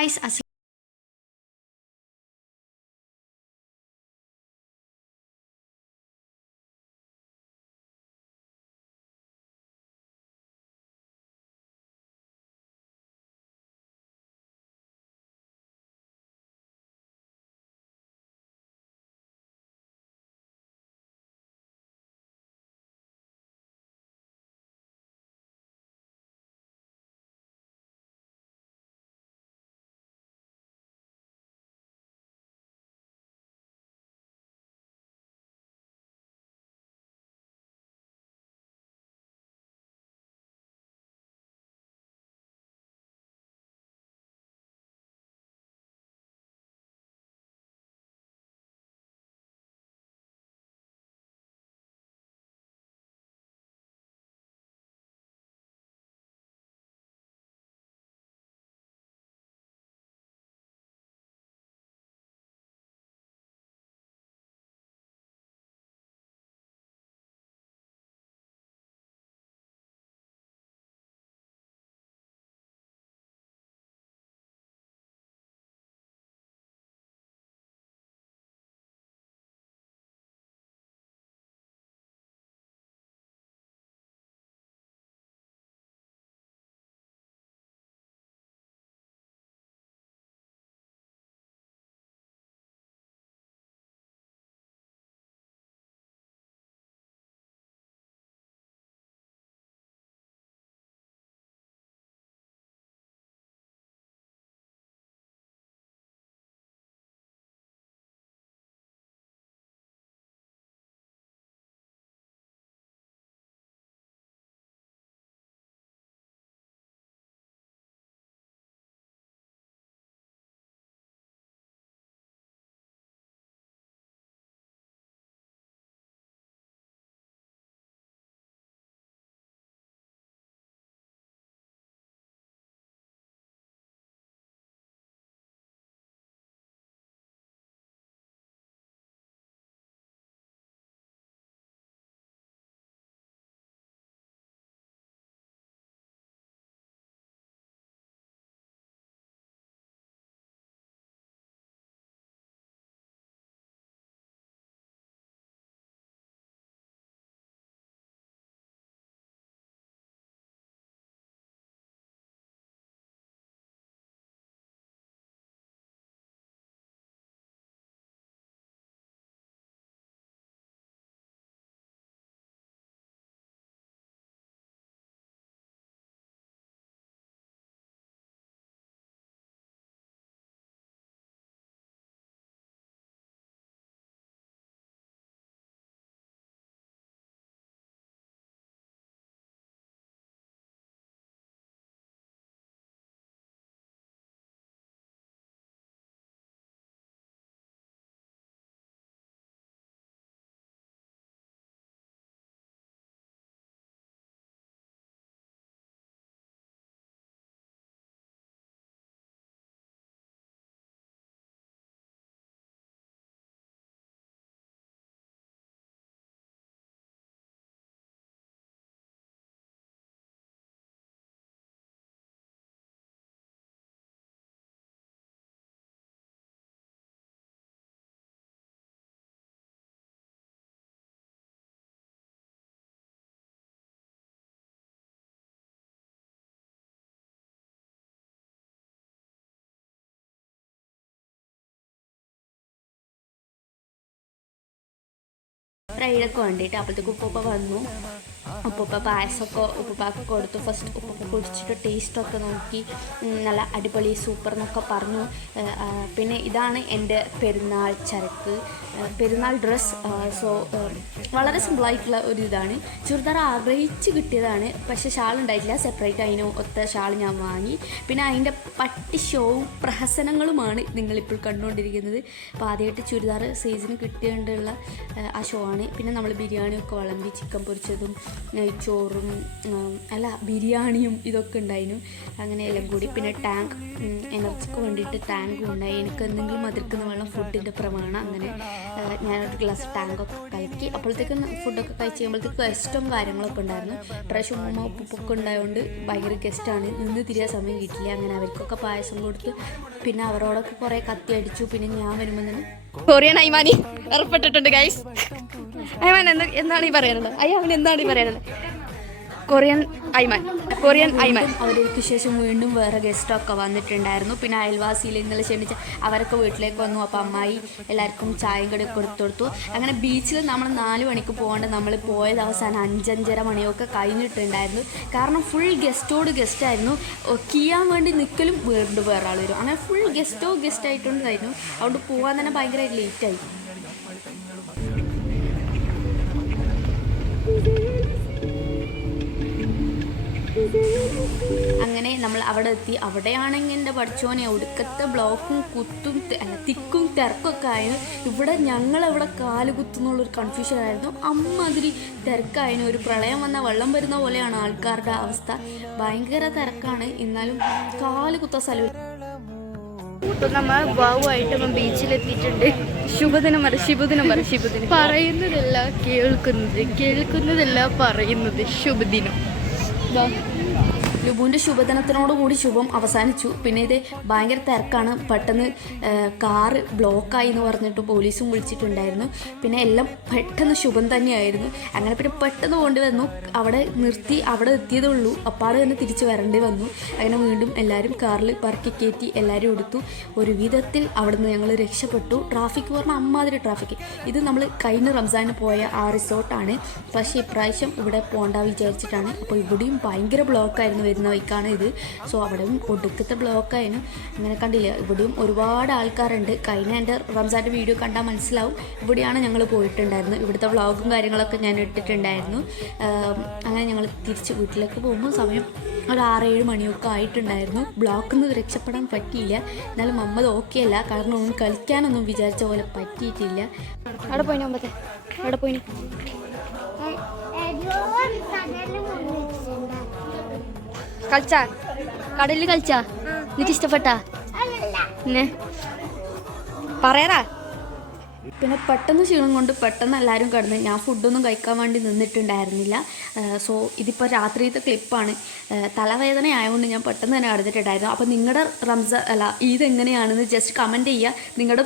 guys. As ഫ്രൈഡൊക്കെ വേണ്ടിയിട്ട് അപ്പോഴത്തേക്ക് ഉപ്പൊക്കെ വന്നു ഉപ്പുപ്പ പായസമൊക്കെ ഉപ്പുപ്പാക്ക് കൊടുത്തു. ഫസ്റ്റ് ഉപ്പുപ്പ കുടിച്ചിട്ട് ടേസ്റ്റൊക്കെ നോക്കി. നല്ല അടിപൊളി സൂപ്പർ എന്നൊക്കെ പറഞ്ഞു. പിന്നെ ഇതാണ് എന്റെ പെരുന്നാൾ ചരക്ക്. പെരുന്നാൾ ഡ്രസ്സ് സോ വളരെ സിമ്പിളായിട്ടുള്ള ഒരു ഇതാണ്. ചുരിദാർ ആഗ്രഹിച്ച് കിട്ടിയതാണ്. പക്ഷെ ഷാൾ ഉണ്ടായിട്ടില്ല. സെപ്പറേറ്റ് അതിന് ഒത്ത ഷാൾ ഞാൻ വാങ്ങി. പിന്നെ അതിന്റെ പട്ടി ഷോവും പ്രഹസനങ്ങളുമാണ് നിങ്ങളിപ്പോൾ കണ്ടുകൊണ്ടിരിക്കുന്നത്. അപ്പോൾ ആദ്യമായിട്ട് ചുരിദാർ സൈസിന് കിട്ടിയതുകൊണ്ടുള്ള ആ ഷോ ആണ്. പിന്നെ നമ്മൾ ബിരിയാണിയൊക്കെ വിളമ്പി ചിക്കൻ പൊരിച്ചതും നെയ്ച്ചോറും അല്ല ബിരിയാണിയും ഇതൊക്കെ ഉണ്ടായിരുന്നു. അങ്ങനെ എല്ലാം കൂടി. പിന്നെ ടാങ്ക് എനർജിക്ക് വേണ്ടിയിട്ട് ടാങ്കും ഉണ്ടായി. എനിക്ക് എന്തെങ്കിലും മതിർക്കുന്ന വെള്ളം ഫുഡിന്റെ പ്രമാണം അങ്ങനെ ഞാനൊരു ഗ്ലാസ് ടാങ്കൊക്കെ കലക്കി അപ്പോഴത്തേക്കും ഫുഡൊക്കെ കഴിച്ച് കഴിയുമ്പോഴത്തേക്ക് ഗസ്റ്റും കാര്യങ്ങളൊക്കെ ഉണ്ടായിരുന്നു. പ്രാവശ്യം ഉമ്മ ഉപ്പൊക്കെ ഉണ്ടായതുകൊണ്ട് ഭയങ്കര ഗസ്റ്റാണ്. നിന്ന് തിരിയാൻ സമയം കിട്ടില്ല അങ്ങനെ അവർക്കൊക്കെ പായസം കൊടുത്ത് പിന്നെ അവരോടൊക്കെ കുറേ കത്തി അടിച്ചു. പിന്നെ ഞാൻ വരുമ്പോൾ തന്നെ കൊറിയൻ ഐമാനി ഏർപ്പെട്ടിട്ടുണ്ട് ഗൈസ് ഐമാൻ എന്ത് എന്താണ് ഈ പറയാനുള്ളത് അയ്യ അവൻ എന്താണ് ഈ പറയാനുള്ളത് കൊറിയൻ ഐമാൻ കൊറിയൻ ഐമാൻ അവർക്ക് ശേഷം വീണ്ടും വേറെ ഗസ്റ്റൊക്കെ വന്നിട്ടുണ്ടായിരുന്നു. പിന്നെ അയൽവാസിയിൽ ഇന്നലെ ക്ഷണിച്ച് അവരൊക്കെ വീട്ടിലേക്ക് വന്നു. അപ്പോൾ അമ്മായി എല്ലാവർക്കും ചായയും കടി കൊടുത്തു കൊടുത്തു. അങ്ങനെ ബീച്ചിൽ നമ്മൾ നാല് മണിക്ക് പോകാണ്ട് നമ്മൾ പോയത് അവസാനം അഞ്ചഞ്ചര മണിയൊക്കെ കഴിഞ്ഞിട്ടുണ്ടായിരുന്നു. കാരണം ഫുൾ ഗസ്റ്റോട് ഗസ്റ്റ് ആയിരുന്നു. ഓ, കീയാൻ വേണ്ടി നിൽക്കലും വീണ്ടും വേറെ ആൾ വരും. അങ്ങനെ ഫുൾ ഗസ്റ്റോ ഗസ്റ്റ് ആയിട്ടുണ്ടായിരുന്നു. അതുകൊണ്ട് പോകാൻ തന്നെ ഭയങ്കര ലേറ്റായി അങ്ങനെ നമ്മൾ അവിടെ എത്തി. അവിടെയാണെങ്കിൽ എന്റെ പഠിച്ചോനെ ഒടുക്കത്തെ ബ്ലോക്കും കുത്തും അല്ല തിക്കും തിരക്കൊക്കെ ആയിരുന്നു. ഇവിടെ ഞങ്ങൾ അവിടെ കാൽ കുത്തുന്നുള്ളൊരു കൺഫ്യൂഷൻ ആയിരുന്നു. അമ്മാതിരി തിരക്കായിരുന്നു. ഒരു പ്രളയം വന്ന വെള്ളം വരുന്ന പോലെയാണ് ആൾക്കാരുടെ അവസ്ഥ. ഭയങ്കര തിരക്കാണ്. എന്നാലും കാൽ കുത്ത സ്ഥലം ഇപ്പം നമ്മൾ വാവുമായിട്ട് നമ്മൾ ബീച്ചിലെത്തിയിട്ടുണ്ട്. ശുഭദിനം പറ ശുഭദിനം പറ ശുഭദിനം. പറയുന്നതല്ല കേൾക്കുന്നത് കേൾക്കുന്നതല്ല പറയുന്നത് ശുഭദിനം. ദാ. ലുബുവിന്റെ ശുഭദിനത്തിനോട് കൂടി ശുഭം അവസാനിച്ചു. പിന്നെ ഇത് ഭയങ്കര തിരക്കാണ്. പെട്ടെന്ന് കാറ് ബ്ലോക്കായി എന്ന് പറഞ്ഞിട്ട് പോലീസും വിളിച്ചിട്ടുണ്ടായിരുന്നു. പിന്നെ എല്ലാം പെട്ടെന്ന് ശുഭം തന്നെയായിരുന്നു. അങ്ങനെ പിന്നെ പെട്ടെന്ന് കൊണ്ടുവന്നു അവിടെ നിർത്തി അവിടെ എത്തിയതേ ഉള്ളൂ. അപ്പാട് തന്നെ തിരിച്ച് വരേണ്ടി വന്നു. അങ്ങനെ വീണ്ടും എല്ലാവരും കാറിൽ പറക്കി കയറ്റി എല്ലാവരും എടുത്തു. ഒരു വിധത്തിൽ അവിടുന്ന് ഞങ്ങൾ രക്ഷപ്പെട്ടു. ട്രാഫിക് പറഞ്ഞാൽ അമ്മാതിരി ട്രാഫിക്. ഇത് നമ്മൾ കഴിഞ്ഞ റംസാന് പോയ ആ റിസോർട്ടാണ്. പക്ഷേ ഇപ്രാവശ്യം ഇവിടെ പോകണ്ട വിചാരിച്ചിട്ടാണ്. അപ്പോൾ ഇവിടെയും ഭയങ്കര ബ്ലോക്കായിരുന്നു വരുന്ന വഴിക്കാണ് ഇത്. സോ അവിടെയും ഒടുക്കത്തെ ബ്ലോക്കായിരുന്നു അങ്ങനെ കണ്ടില്ല? ഇവിടെയും ഒരുപാട് ആൾക്കാരുണ്ട്. കഴിഞ്ഞ എന്റെ റംസാന്റെ വീഡിയോ കണ്ടാൽ മനസ്സിലാവും. ഇവിടെയാണ് ഞങ്ങൾ പോയിട്ടുണ്ടായിരുന്നത്. ഇവിടുത്തെ വ്ളോഗും കാര്യങ്ങളൊക്കെ ഞാൻ ഇട്ടിട്ടുണ്ടായിരുന്നു. അങ്ങനെ ഞങ്ങൾ തിരിച്ച് വീട്ടിലേക്ക് പോകുമ്പോൾ സമയം ഒരു ആറേഴ് മണിയൊക്കെ ആയിട്ടുണ്ടായിരുന്നു. ബ്ലോക്കിൽ നിന്ന് രക്ഷപ്പെടാൻ പറ്റിയില്ല. എന്നാലും മമ്മത് ഓക്കെ അല്ല. കാരണം ഒന്നും കളിക്കാനൊന്നും വിചാരിച്ച പോലെ പറ്റിയിട്ടില്ല. അവിടെ പോയി അമ്പത്തെ അവിടെ പോയിന് കളിച്ചാ? കടലിൽ കളിച്ച? നിനക്ക് ഇഷ്ടപ്പെട്ട? പിന്നെ? പറയാറാ പിന്നെ പെട്ടെന്ന് ക്ഷീണം കൊണ്ട് പെട്ടെന്ന് എല്ലാവരും കിടന്ന് ഞാൻ ഫുഡൊന്നും കഴിക്കാൻ വേണ്ടി നിന്നിട്ടുണ്ടായിരുന്നില്ല. സോ ഇതിപ്പോൾ രാത്രിയിലത്തെ ക്ലിപ്പാണ്. തലവേദന ആയതുകൊണ്ട് ഞാൻ പെട്ടെന്ന് തന്നെ കിടന്നിട്ടുണ്ടായിരുന്നു. അപ്പോൾ നിങ്ങളുടെ റംസ അല്ല ഇത് എങ്ങനെയാണെന്ന് ജസ്റ്റ് കമന്റ് ചെയ്യുക നിങ്ങളുടെ